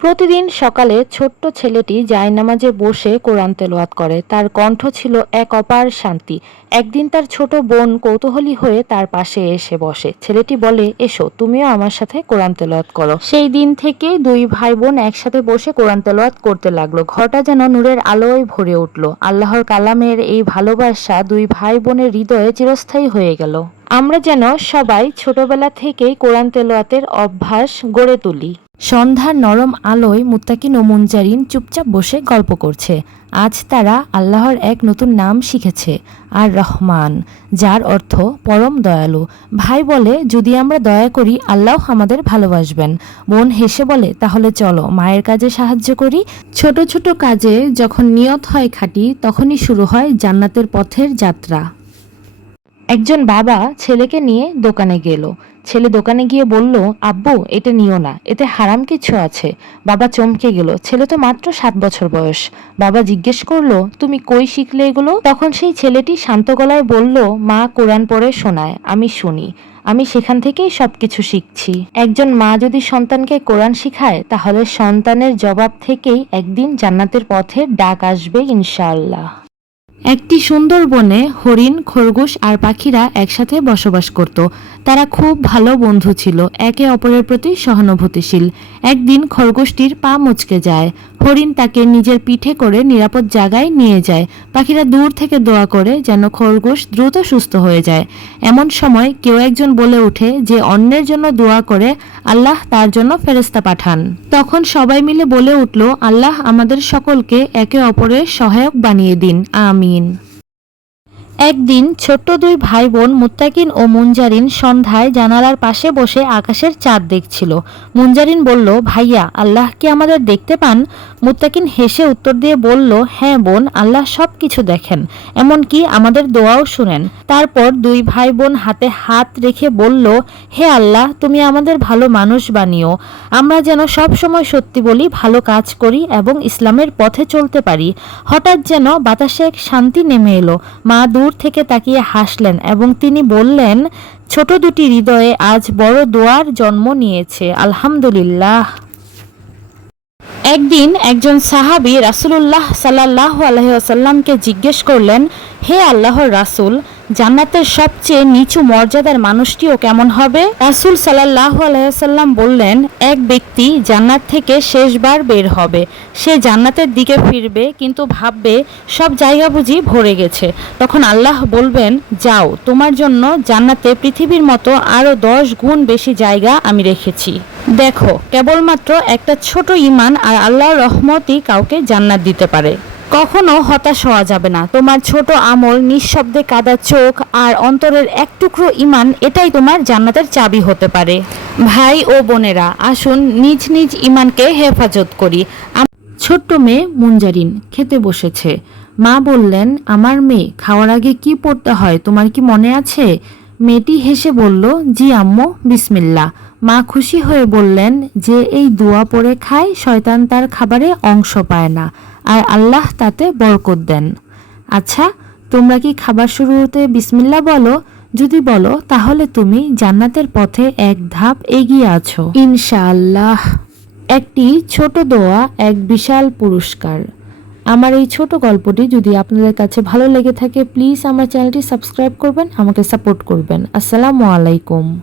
প্রতিদিন সকালে ছোট্ট ছেলেটি জায়নামাজে বসে কোরআন তেলাওয়াত করে। তার কণ্ঠ ছিল এক অপার শান্তি। একদিন তার ছোট বোন কৌতূহলী হয়ে তার পাশে এসে বসে। ছেলেটি বলে, এসো, তুমিও আমার সাথে কোরআন তেলাওয়াত করো। সেই দিন থেকে দুই ভাই বোন একসাথে বসে কোরআন তেলাওয়াত করতে লাগল। ঘরটা যেন নূরের আলোয় ভরে উঠল। আল্লাহর কালামের এই ভালোবাসা দুই ভাই বোনের হৃদয়ে চিরস্থায়ী হয়ে গেল। আমরা যেন সবাই ছোটবেলা থেকেই কোরআন তেলাওয়াতের অভ্যাস গড়ে তুলি। সন্ধ্যার নরম আলোয় মুত্তাকিন ও চুপচাপ বসে গল্প করছে। আজ তারা আল্লাহর এক নতুন নাম শিখেছে আর রহমান যার অর্থ পরম দয়ালু। ভাই বলে, যদি আমরা দয়া করি, আল্লাহ আমাদের ভালোবাসবেন। বোন হেসে বলে, তাহলে চলো, মায়ের কাজে সাহায্য করি। ছোট ছোট কাজে যখন নিয়ত হয় খাঁটি, তখনই শুরু হয় জান্নাতের পথের যাত্রা। একজন বাবা ছেলেকে নিয়ে দোকানে গেল। ছেলে দোকানে গিয়ে বলল, আব্বু, এটা নিও না, এতে হারাম কিছু আছে। বাবা চমকে গেল। ছেলে তো মাত্র সাত বছর বয়স। বাবা জিজ্ঞেস করল, তুমি কই শিখলে এগুলো? তখন সেই ছেলেটি শান্ত গলায় বলল, মা কোরআন পড়ে শোনায়, আমি শুনি। আমি সেখান থেকেই সবকিছু শিখছি। একজন মা যদি সন্তানকে কোরআন শিখায়, তাহলে সন্তানের জবাব থেকেই একদিন জান্নাতের পথে ডাক আসবে ইনশাআল্লাহ। একটি সুন্দর বনে হরিণ, খরগোশ আর পাখিরা একসাথে বসবাস করত। তারা খুব ভালো বন্ধু ছিল। একে অপরের প্রতি সহানুভূতিশীল। একদিন খরগোশটির পা মুচকে যায়। হরিণ তাকে নিজের পিঠে করে নিরাপদ জায়গায় নিয়ে যায়। পাখিরা দূর থেকে দোয়া করে যেন খরগোশ দ্রুত সুস্থ হয়ে যায়। এমন সময় কেউ একজন বলে ওঠে যে অন্যের জন্য দোয়া করে আল্লাহ তার জন্য ফেরেস্তা পাঠান। তখন সবাই মিলে বলে উঠল, আল্লাহ আমাদের সকলকে একে অপরের সহায়ক বানিয়ে দিন। mean একদিন ছোট্ট দুই ভাই বোন মুত্তাকিন ও মুনজারিন সন্ধ্যায় জানালার পাশে বসে আকাশের চাঁদ দেখছিল। মুনজারিন বলল, ভাইয়া, আল্লাহ কি আমাদের দেখতে পান? মুত্তাকিন হেসে উত্তর দিয়ে বলল হ্যাঁ বোন, আল্লাহ সব কিছু দেখেন। এমনকি আমাদের দোয়াও শুনেন। তারপর দুই ভাই বোন হাতে হাত রেখে বলল, হে আল্লাহ, তুমি আমাদের ভালো মানুষ বানিও। আমরা যেন সব সময় সত্যি বলি, ভালো কাজ করি এবং ইসলামের পথে চলতে পারি। হঠাৎ যেন বাতাসে এক শান্তি নেমে এলো। মা দূর থেকে তাকিয়ে হাসলেন এবং তিনি বললেন, ছোট দুটি হৃদয়ে আজ বড় দোয়ার জন্ম নিয়েছে, আলহামদুলিল্লাহ। একদিন একজন সাহাবী রাসূলুল্লাহ সাল্লাহ আলহিহাসাল্লামকে জিজ্ঞেস করলেন, হে আল্লাহর রাসূল জান্নাতের সবচেয়ে নিচু মর্যাদার মানুষটিও কেমন হবে? রাসূল সাল্লাহ আলাইসাল্লাম বললেন, এক ব্যক্তি জান্নাত থেকে শেষবার বের হবে। সে জান্নাতের দিকে ফিরবে, কিন্তু ভাববে সব জায়গা বুঝি ভরে গেছে। তখন আল্লাহ বলবেন, যাও, তোমার জন্য জান্নাতে পৃথিবীর মতো আরও দশ গুণ বেশি জায়গা আমি রেখেছি। দেখো, কেবলমাত্র একটা ছোট ইমান আর আল্লাহর রহমতই কাউকে জান্নাত দিতে পারে। কখনো হতাশ হওয়া যাবে না। তোমার ছোট আমল, নিঃশব্দে কাদা চোখ আর অন্তরের এক টুকরো ইমান এটাই তোমার জান্নাতের চাবি হতে পারে। ভাই ও বোনেরা, আসুন নিজ নিজ ইমানকে হেফাজত করি। ছোট্ট মেয়ে মুঞ্জারিন খেতে বসেছে। মা বললেন, আমার মেয়ে, খাওয়ার আগে কি পড়তে হয়? তোমার কি মনে আছে? মেয়েটি হেসে বলল, জি আম্মু বিসমিল্লা মা খুশি হয়ে বললেন, যে এই দোয়া পড়ে খায়, শয়তান তার খাবারে অংশ পায় না। আর আল্লাহ তাতে বরকত দেন। আচ্ছা তোমরা কি খাবার শুরুতে বিসমিল্লা বলো? যদি বলো, তাহলে তুমি জান্নাতের পথে এক ধাপ এগিয়ে আছো। ইনশাআল্লাহ। একটি ছোট দোয়া, এক বিশাল পুরস্কার। আমার এই ছোট গল্পটি যদি আপনাদের কাছে ভালো লেগে থাকে প্লিজ আমার চ্যানেলটি সাবস্ক্রাইব করবেন, আমাকে সাপোর্ট করবেন। আসসালামু আলাইকুম।